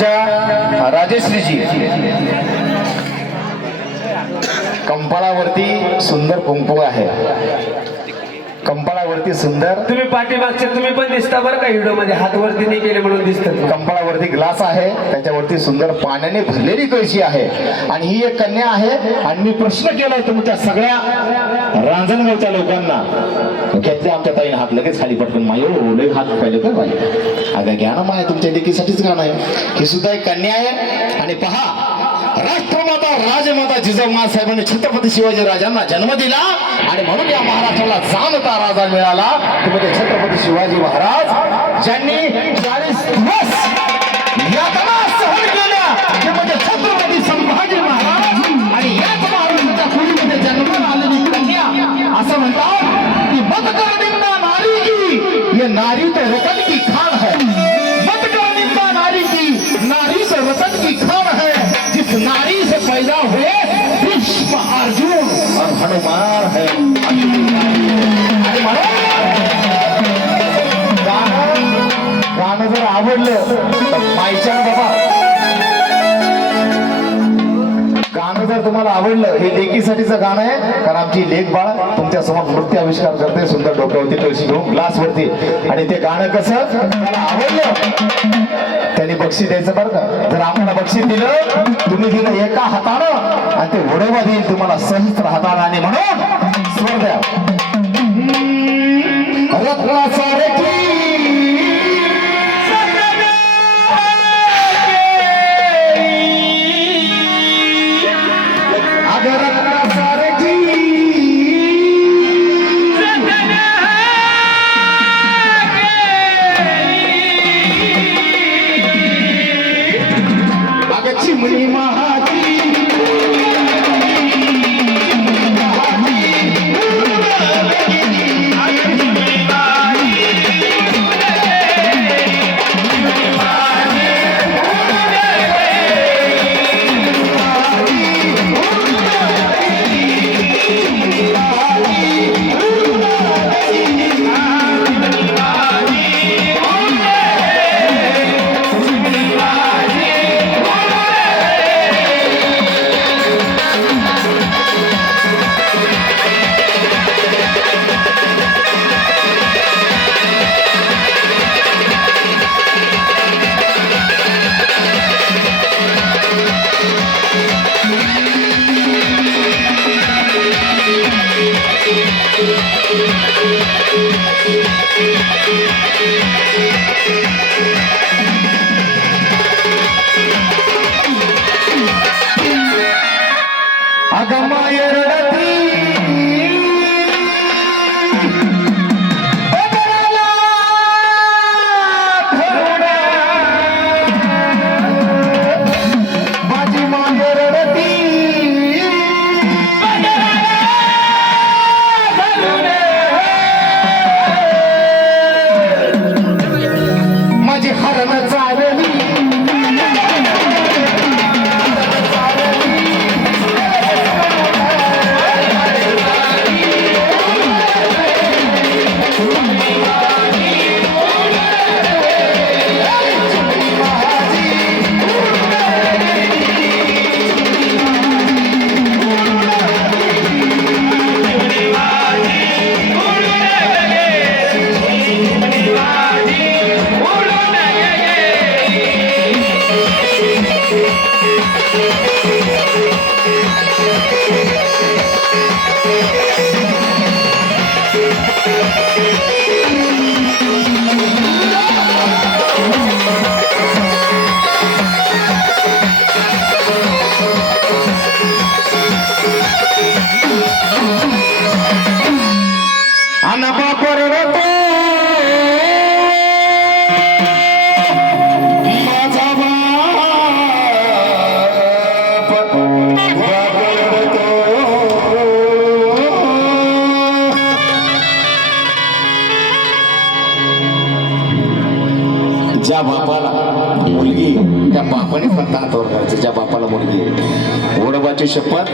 आमच्या राजेश्रीजी कंपाळावरती सुंदर कुंकू आहे, कंपाळावरती सुंदर, तुम्ही पाठीमागचे तुम्ही पण दिसता बरं का व्हिडिओ मध्ये, हात वरती नाही केले म्हणून दिसतात. कंपाळावरती ग्लास आहे, त्याच्यावरती सुंदर पाण्याने भरलेली कळशी आहे आणि ही एक कन्या आहे. आणि मी प्रश्न केलाय तुमच्या सगळ्या रांजणगावच्या लोकांना, घेतले आमच्या ताईने हात लगेच खाली पटकन, मायो लय हात पाहिलं का बाई, अगं घ्या ना माय, तुमच्या लेकीसाठीच गाणं आहे. ही सुद्धा एक कन्या आहे. आणि पहा, राष्ट्रमाता राजमाता जिजाऊ साहेबांनी छत्रपती शिवाजी राजांना जन्म दिला आणि म्हणून या महाराष्ट्राला जाणता राजा मिळाला. म्हणजे छत्रपती शिवाजी महाराज ज्यांनी 40 दिवस यातना सहन केल्या, ते म्हणजे छत्रपती संभाजी महाराज. आणि याच महाराष्ट्राच्या खोलीमध्ये जन्माला आलेली कन्या असं म्हणतात की मत कर निंदा नारी की, ये नारी तो वतन की खान है. मत कर निंदा नारी की, नारी तो वतन की खान है. जिस नारी से पैदा हुए भीष्म अर्जुन और हनुमान है. गाणं जर आवडलं तर मायच्या बाबा, गाणं जर तुम्हाला आवडलं, हे लेकीसाठीचं गाणं आहे. कारण आमची लेक बाळ तुमच्या समोर नृत्य आविष्कार करते, सुंदर डोक्यावरती कळशी घेऊन ग्लास वरती. आणि ते गाणं कसं त्याला आवडलं त्यांनी बक्षीस द्यायचं बरं का. जर आम्हाला बक्षीस दिलं, तुम्ही दिलं एका हातानं आणि ते वडोबा देईल तुम्हाला सहस्त्र हातानं. आणि म्हणून स्वर द्या रत्नासारखी चिमणी महाती ज्या बापाला मुलगी त्या बापाने पण हात वर करायचं, ज्या बापाला मुलगी. वडोबाची शपथ.